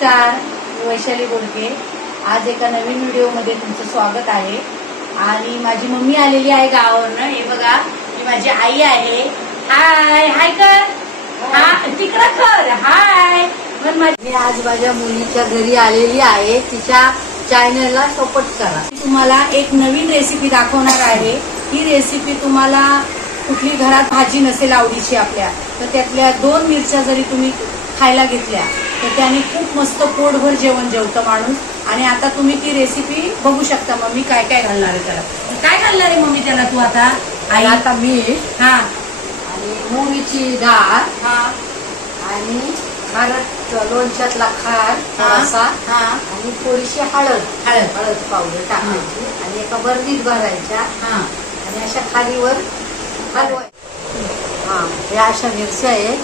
नमस्कार मी वैशाली बोलते आज एका नवीन व्हिडिओमध्ये तुमचं स्वागत आहे. आणि माझी मम्मी आलेली आहे गावावरनं. हे बघा ही माझी आई आहे. हाय हाय कर. हा तिकडं कर. हाय पण माझी मी आज माझ्या मुलीच्या घरी आलेली आहे. तिच्या चॅनलला सपोर्ट करा. तुम्हाला एक नवीन रेसिपी दाखवणार आहे. ही रेसिपी तुम्हाला कुठली घरात भाजी नसेल आवडीची आपल्या तर त्यातल्या दोन मिरच्या जरी तुम्ही खायला घेतल्या तर त्याने खूप मस्त पोटभर जेवण जेवतं माणूस. आणि आता तुम्ही ती रेसिपी बघू शकता मम्मी काय काय घालणार आहे त्याला. काय घालणार आहे मम्मी त्याला तू आता? आई? आता मीठ हा. आणि मोहरीची डाळ हा. आणि खारट लोणच्यातला खार हा. हा. आणि थोडीशी हळद. हळद. हळद पावडर टाकायची आणि एका बर्दीत भरायच्या. हा. आणि अशा खालीवर हलवाय हा ह्या अशा मिरच्या आहेत.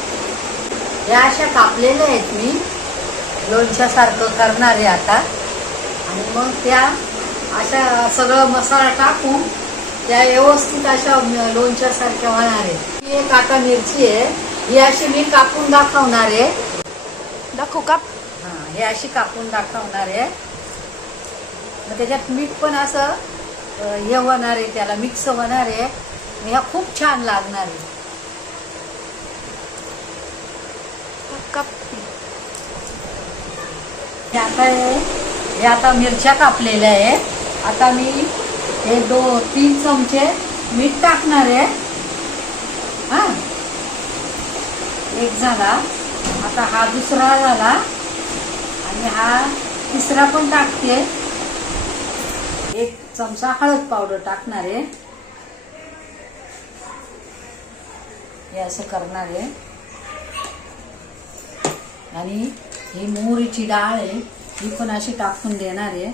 ह्या अशा कापलेल्या आहेत मी. लोणच्यासारखं करणार आहे आता. आणि मग त्या अशा सगळं मसाला टाकून त्या व्यवस्थित अशा लोणच्यासारख्या होणार आहेत. ही एक आता मिरची आहे. ही अशी मी कापून दाखवणार आहे. दाखव का? हा हे अशी कापून दाखवणार आहे. मग त्याच्यात मीठ पण असं हे होणार आहे त्याला मिक्स होणार आहे. ह्या खूप छान लागणार आहे. हे आता हे हे आता मिरच्या कापलेल्या आहेत आता मी हे दो तीन चमचे मीठ टाकणार आहे. हा. एक झाला. आता हा दुसरा झाला. आणि हा तिसरा पण टाकते. एक चमचा हळद पावडर टाकणार आहे. हे असं करणार आहे. आणि ही मोहरीची डाळ आहे ही पण अशी टाकून देणार आहे.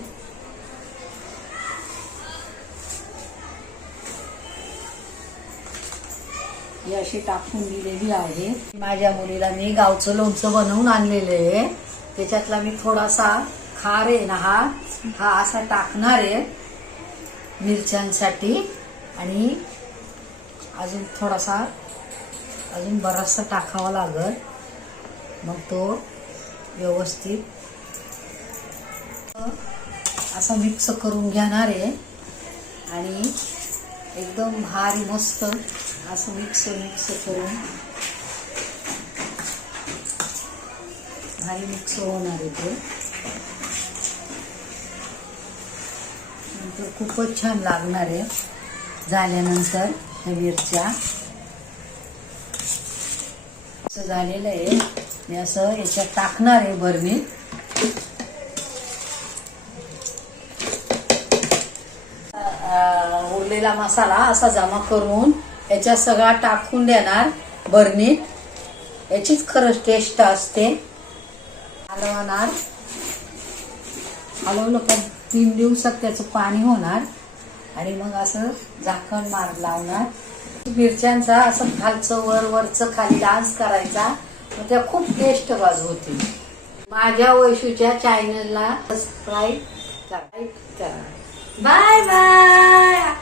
ही अशी टाकून दिलेली आहे. माझ्या मुलीला मी गावचं लोणचं बनवून आणलेलं आहे. त्याच्यातला मी थोडासा खार आहे ना हा हा असा टाकणार आहे मिरच्यांसाठी. आणि अजून थोडासा अजून बराचसा टाकावा लागल. मग तो व्यवस्थित असं मिक्स करून घेणार आहे. आणि एकदम भारी मस्त असं मिक्स मिक्स करून भारी मिक्स होणार आहे ते. नंतर खूपच छान लागणार आहे झाल्यानंतर मिरच्या. असं झालेलं आहे. मी असं याच्यात टाकणार आहे बर्मी. उरलेला मसाला असा जमा करून याच्यात सगळा टाकून देणार बर्नीत याचीच खरंच टेस्ट असते. हलवणार. हलवलं पण तीन दिवसात त्याचं पाणी होणार. आणि मग असं झाकण मार लावणार. मिरच्यांचा असं खालचं वर वरचं खाली डान्स करायचा. मग त्या खूप टेस्ट बाजू होती. माझ्या वैशूच्या चॅनलला सबस्क्राईब करा. Bye bye.